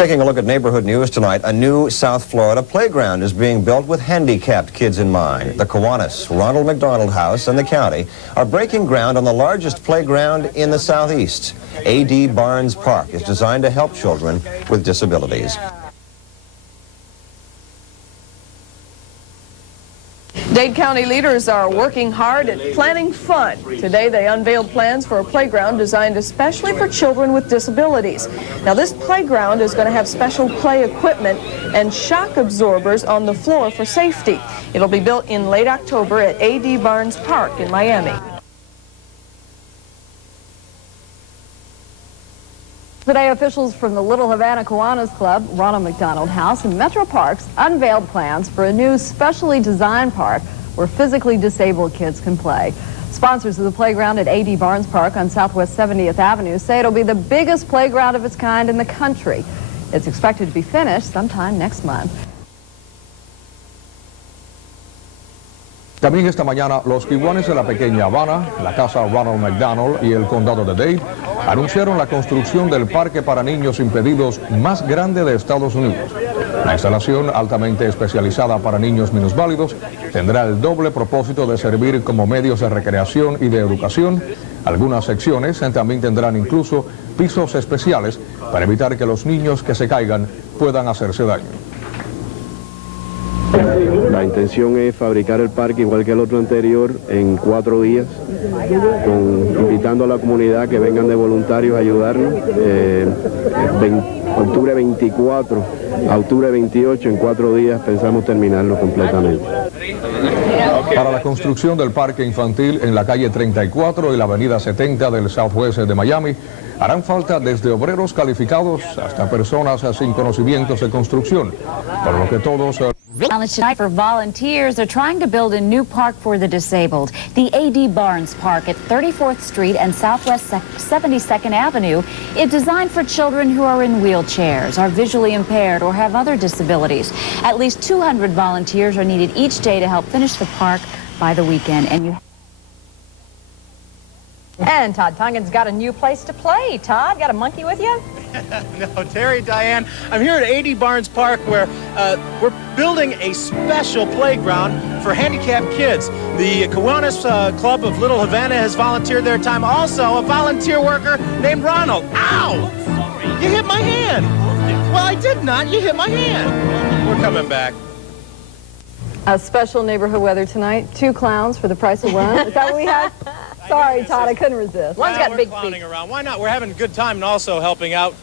Taking a look at neighborhood news tonight, a new South Florida playground is being built with handicapped kids in mind. The Kiwanis, Ronald McDonald House, and the county are breaking ground on the largest playground in the Southeast. A.D. Barnes Park is designed to help children with disabilities. Dade County leaders are working hard at planning fun. Today they unveiled plans for a playground designed especially for children with disabilities. Now this playground is going to have special play equipment and shock absorbers on the floor for safety. It'll be built in late October at A.D. Barnes Park in Miami. Today, officials from the Little Havana Kiwanis Club, Ronald McDonald House, and Metro Parks unveiled plans for a new specially designed park where physically disabled kids can play. Sponsors of the playground at A.D. Barnes Park on Southwest 70th Avenue say it'll be the biggest playground of its kind in the country. It's expected to be finished sometime next month. También esta mañana, los Kiwanis de la pequeña Habana, la casa Ronald McDonald y el condado de Dade anunciaron la construcción del parque para niños impedidos más grande de Estados Unidos. La instalación, altamente especializada para niños minusválidos, tendrá el doble propósito de servir como medios de recreación y de educación. Algunas secciones también tendrán incluso pisos especiales para evitar que los niños que se caigan puedan hacerse daño. La intención es fabricar el parque igual que el otro anterior en 4 días, invitando a la comunidad que vengan de voluntarios a ayudarnos. Octubre 24 a octubre 28, en 4 días pensamos terminarlo completamente. Para la construcción del parque infantil en la calle 34 y la avenida 70 del Southwest de Miami, harán falta desde obreros calificados hasta personas sin conocimientos de construcción, por lo que todos... Challenge tonight for volunteers. They're trying to build a new park for the disabled. The A.D. Barnes Park at 34th Street and Southwest 72nd Avenue is designed for children who are in wheelchairs, are visually impaired, or have other disabilities. At least 200 volunteers are needed each day to help finish the park by the weekend. And Todd Tungan's got a new place to play. Todd, got a monkey with you? No, Terry, Diane, I'm here at A.D. Barnes Park where we're building a special playground for handicapped kids. The Kiwanis Club of Little Havana has volunteered their time. Also, a volunteer worker named Ronald. Ow! Sorry. You hit my hand. Well, I did not. You hit my hand. We're coming back. A special neighborhood weather tonight. 2 clowns for the price of 1. Is that what we had? Sorry, Todd, I couldn't resist. One's got big feet. Around. Why not? We're having a good time and also helping out.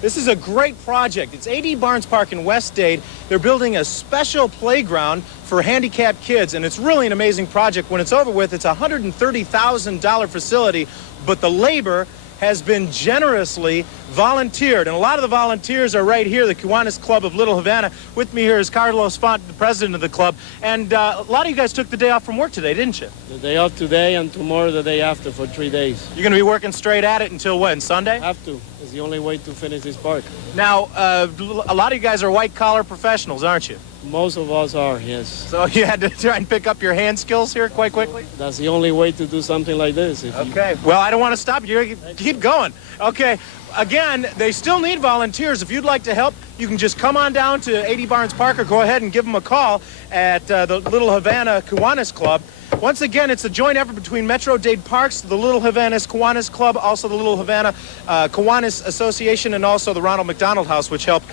This is a great project. It's A.D. Barnes Park in West Dade. They're building a special playground for handicapped kids, and it's really an amazing project. When it's over with, it's a $130,000 facility, but the labor has been generously volunteered, and a lot of the volunteers are right here, the Kiwanis Club of Little Havana. With me here is Carlos Font, the president of the club, and a lot of you guys took the day off from work today, didn't you? The day off today and tomorrow the day after for 3 days. You're going to be working straight at it until when, Sunday? Have to. It's the only way to finish this park. Now, a lot of you guys are white-collar professionals, aren't you? Most of us are, yes. So you had to try and pick up your hand skills here quite quickly? That's the only way to do something like this. Okay. Well, I don't want to stop you. Keep going. Okay. Again, they still need volunteers. If you'd like to help, you can just come on down to A.D. Barnes Park or go ahead and give them a call at the Little Havana Kiwanis Club. Once again, it's a joint effort between Metro Dade Parks, the Little Havana Kiwanis Club, also the Little Havana Kiwanis Association, and also the Ronald McDonald House, which helped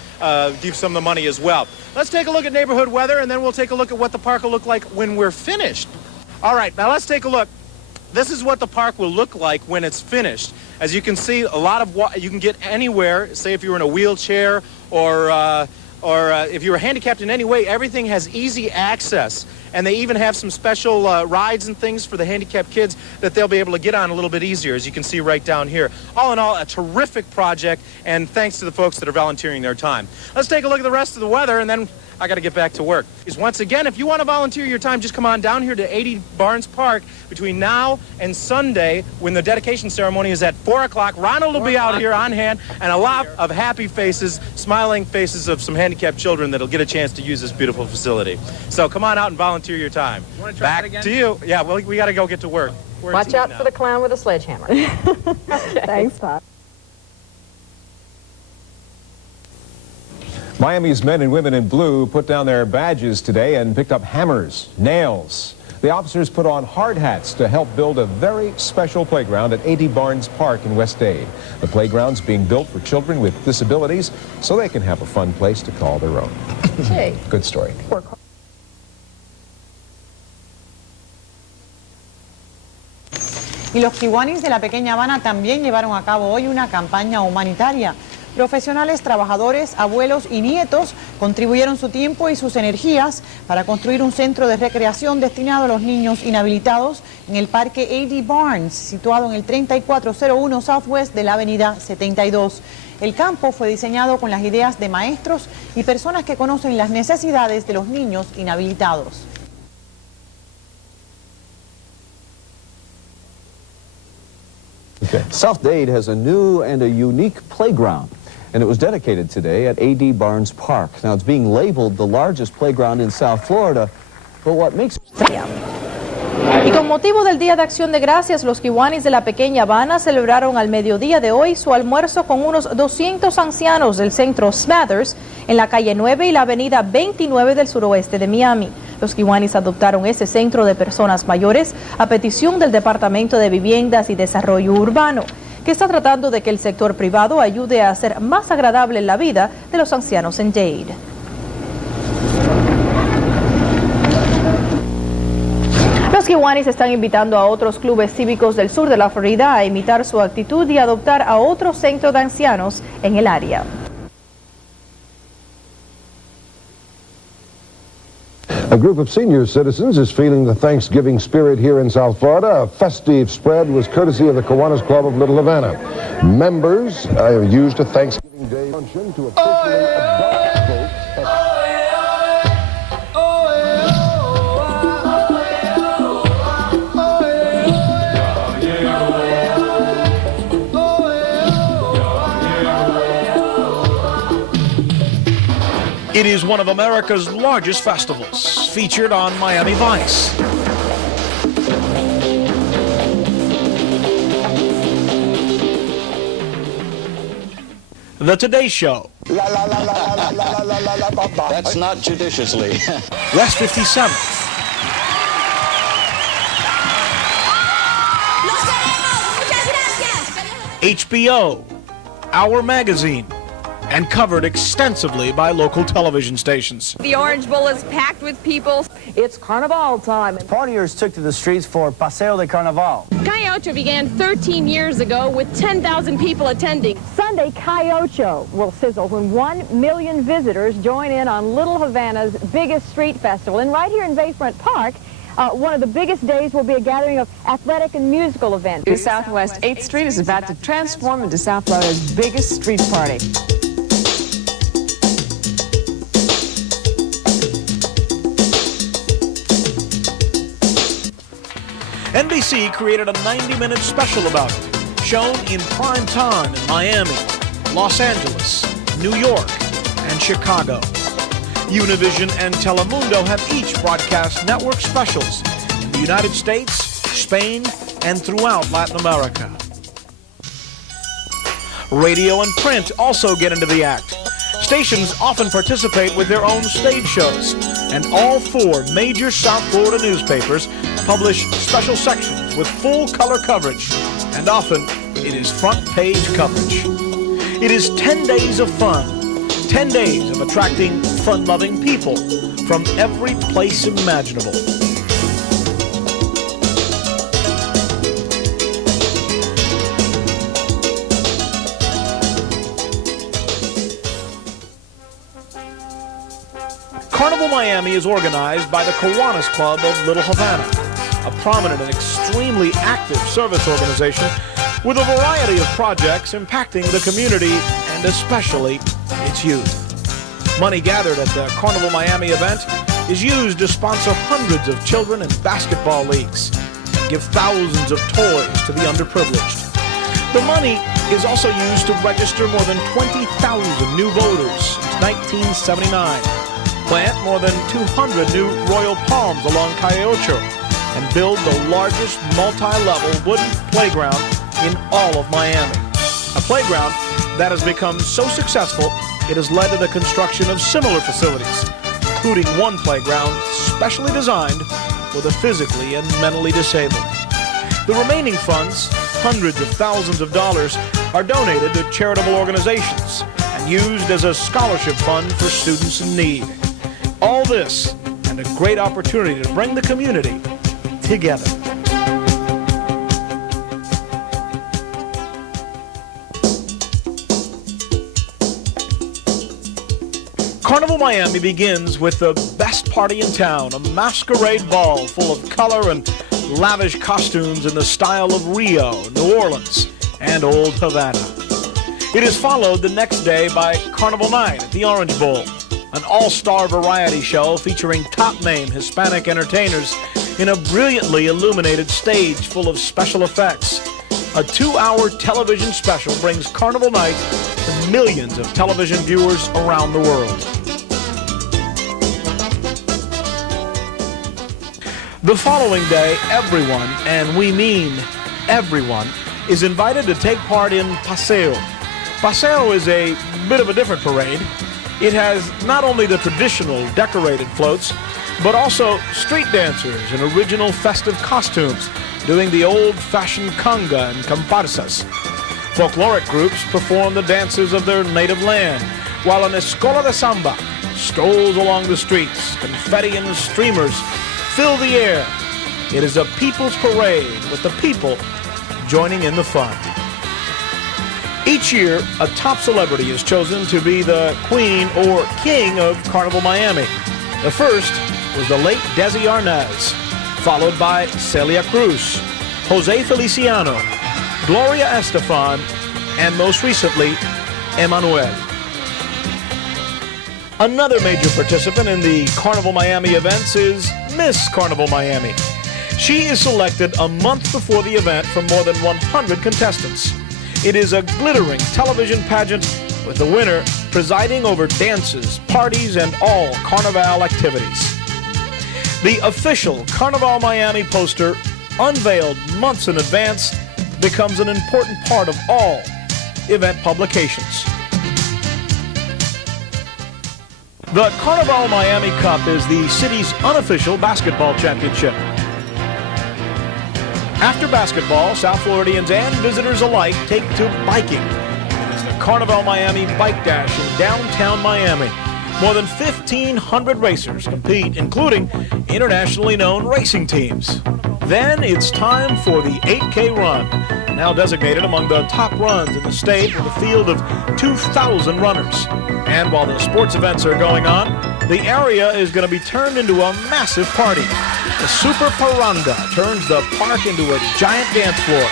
give some of the money as well. Let's take a look at neighborhood weather, and then we'll take a look at what the park will look like when we're finished. All right, now let's take a look. This is what the park will look like when it's finished. As you can see, a lot of you can get anywhere. Say if you were in a wheelchair or if you were handicapped in any way, everything has easy access. And they even have some special rides and things for the handicapped kids that they'll be able to get on a little bit easier, as you can see right down here. All in all, a terrific project, and thanks to the folks that are volunteering their time. Let's take a look at the rest of the weather, and then I got to get back to work. Once again, if you want to volunteer your time, just come on down here to A.D. Barnes Park between now and Sunday when the dedication ceremony is at 4 o'clock. Ronald will be out here on hand, and a lot of happy faces, smiling faces of some handicapped children that'll get a chance to use this beautiful facility. So come on out and volunteer your time. Back to you. Yeah, well, we got to go get to work. Watch out for the clown with a sledgehammer. Thanks, Todd. Miami's men and women in blue put down their badges today and picked up hammers, nails. The officers put on hard hats to help build a very special playground at A.D. Barnes Park in West Dade. The playground's being built for children with disabilities so they can have a fun place to call their own. Good story. Y los Kiwanis de la Pequeña Habana también llevaron a cabo hoy una campaña humanitaria. Profesionales, trabajadores, abuelos y nietos contribuyeron su tiempo y sus energías para construir un centro de recreación destinado a los niños inhabilitados en el parque A.D. Barnes, situado en el 3401 Southwest de la avenida 72. El campo fue diseñado con las ideas de maestros y personas que conocen las necesidades de los niños inhabilitados. South Dade has a new and a unique playground, and it was dedicated today at A.D. Barnes Park. Now, it's being labeled the largest playground in South Florida, but what makes Y con motivo del Día de Acción de Gracias, los Kiwanis de la Pequeña Habana celebraron al mediodía de hoy su almuerzo con unos 200 ancianos del centro Smathers en la calle 9 y la avenida 29 del suroeste de Miami. Los Kiwanis adoptaron ese centro de personas mayores a petición del Departamento de Viviendas y Desarrollo Urbano, que está tratando de que el sector privado ayude a hacer más agradable la vida de los ancianos en Dade. Los Kiwanis están invitando a otros clubes cívicos del sur de la Florida a imitar su actitud y adoptar a otro centro de ancianos en el área. A group of senior citizens is feeling the Thanksgiving spirit here in South Florida. A festive spread was courtesy of the Kiwanis Club of Little Havana. Members used a Thanksgiving Day luncheon to officially adopt folks. It is one of America's largest festivals, featured on Miami Vice. The Today Show. That's not judiciously. West 57. HBO, Our Magazine, and covered extensively by local television stations. The Orange Bowl is packed with people. It's Carnival time. Partiers took to the streets for Paseo de Carnaval. Calle Ocho began 13 years ago with 10,000 people attending. Sunday, Calle Ocho will sizzle when 1 million visitors join in on Little Havana's biggest street festival. And right here in Bayfront Park, one of the biggest days will be a gathering of athletic and musical events. The Southwest 8th Street is about to transform into South Florida's biggest street party. NBC created a 90-minute special about it, shown in prime time in Miami, Los Angeles, New York, and Chicago. Univision and Telemundo have each broadcast network specials in the United States, Spain, and throughout Latin America. Radio and print also get into the act. Stations often participate with their own stage shows, and all 4 major South Florida newspapers publish special sections with full color coverage, and often it is front page coverage. It is 10 days of fun, 10 days of attracting fun-loving people from every place imaginable. Carnival Miami is organized by the Kiwanis Club of Little Havana, a prominent and extremely active service organization with a variety of projects impacting the community and especially its youth. Money gathered at the Carnival Miami event is used to sponsor hundreds of children in basketball leagues, give thousands of toys to the underprivileged. The money is also used to register more than 20,000 new voters since 1979, plant more than 200 new royal palms along Calle Ocho, and build the largest multi-level wooden playground in all of Miami. A playground that has become so successful it has led to the construction of similar facilities, including one playground specially designed for the physically and mentally disabled. The remaining funds, hundreds of thousands of dollars, are donated to charitable organizations and used as a scholarship fund for students in need. All this and a great opportunity to bring the community together. Carnival Miami begins with the best party in town, a masquerade ball full of color and lavish costumes in the style of Rio, New Orleans, and Old Havana. It is followed the next day by Carnival Night at the Orange Bowl, an all-star variety show featuring top-name Hispanic entertainers in a brilliantly illuminated stage full of special effects. A 2-hour television special brings Carnival Night to millions of television viewers around the world. The following day, everyone, and we mean everyone, is invited to take part in Paseo. Paseo is a bit of a different parade. It has not only the traditional decorated floats, but also street dancers in original festive costumes doing the old-fashioned conga and comparsas. Folkloric groups perform the dances of their native land, while an escola de samba strolls along the streets. Confetti and streamers fill the air. It is a people's parade with the people joining in the fun. Each year, a top celebrity is chosen to be the queen or king of Carnival Miami. The first was the late Desi Arnaz, followed by Celia Cruz, Jose Feliciano, Gloria Estefan, and most recently, Emmanuel. Another major participant in the Carnival Miami events is Miss Carnival Miami. She is selected a month before the event from more than 100 contestants. It is a glittering television pageant with the winner presiding over dances, parties, and all Carnival activities. The official Carnival Miami poster, unveiled months in advance, becomes an important part of all event publications. The Carnival Miami Cup is the city's unofficial basketball championship. After basketball, South Floridians and visitors alike take to biking. It is the Carnival Miami Bike Dash in downtown Miami. More than 1,500 racers compete, including internationally known racing teams. Then it's time for the 8K run, now designated among the top runs in the state with a field of 2,000 runners. And while the sports events are going on, the area is going to be turned into a massive party. The Super Parranda turns the park into a giant dance floor.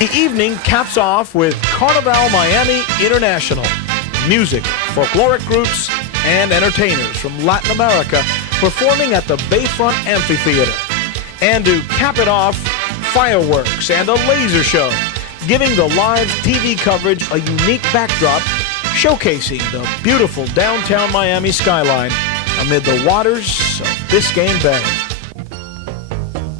The evening caps off with Carnival Miami International. Music, folkloric groups, and entertainers from Latin America performing at the Bayfront Amphitheater. And to cap it off, fireworks and a laser show, giving the live TV coverage a unique backdrop, showcasing the beautiful downtown Miami skyline amid the waters of Biscayne Bay.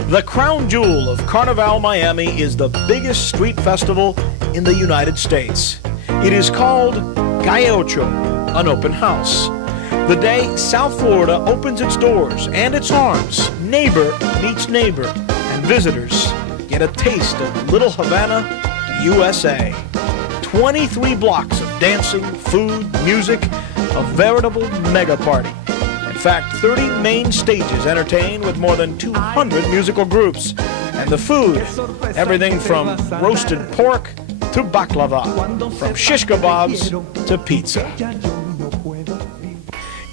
The crown jewel of Carnival Miami is the biggest street festival in the United States. It is called Calle Ocho, an open house. The day South Florida opens its doors and its arms, neighbor meets neighbor, and visitors get a taste of Little Havana, USA. 23 blocks of dancing, food, music, a veritable mega party. In fact, 30 main stages entertain with more than 200 musical groups. And the food, everything from roasted pork to baklava, from shish kebabs to pizza.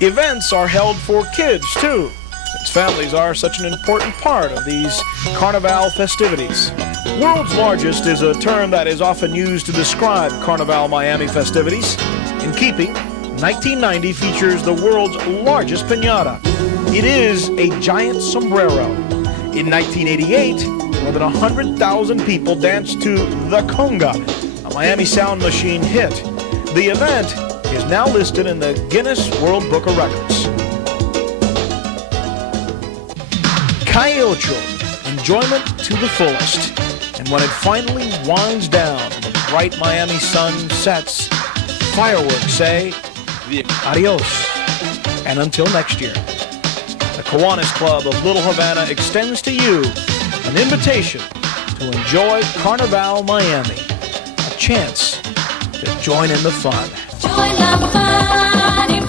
Events are held for kids, too, since families are such an important part of these Carnival festivities. World's largest is a term that is often used to describe Carnival Miami festivities. In keeping, 1990 features the world's largest piñata. It is a giant sombrero. In 1988, more than 100,000 people danced to The Conga, a Miami Sound Machine hit. The event is now listed in the Guinness World Book of Records. Calle Ocho, enjoyment to the fullest. And when it finally winds down and the bright Miami sun sets, fireworks say adios. And until next year, the Kiwanis Club of Little Havana extends to you an invitation to enjoy Carnival Miami, a chance to join in the fun. Join the fun.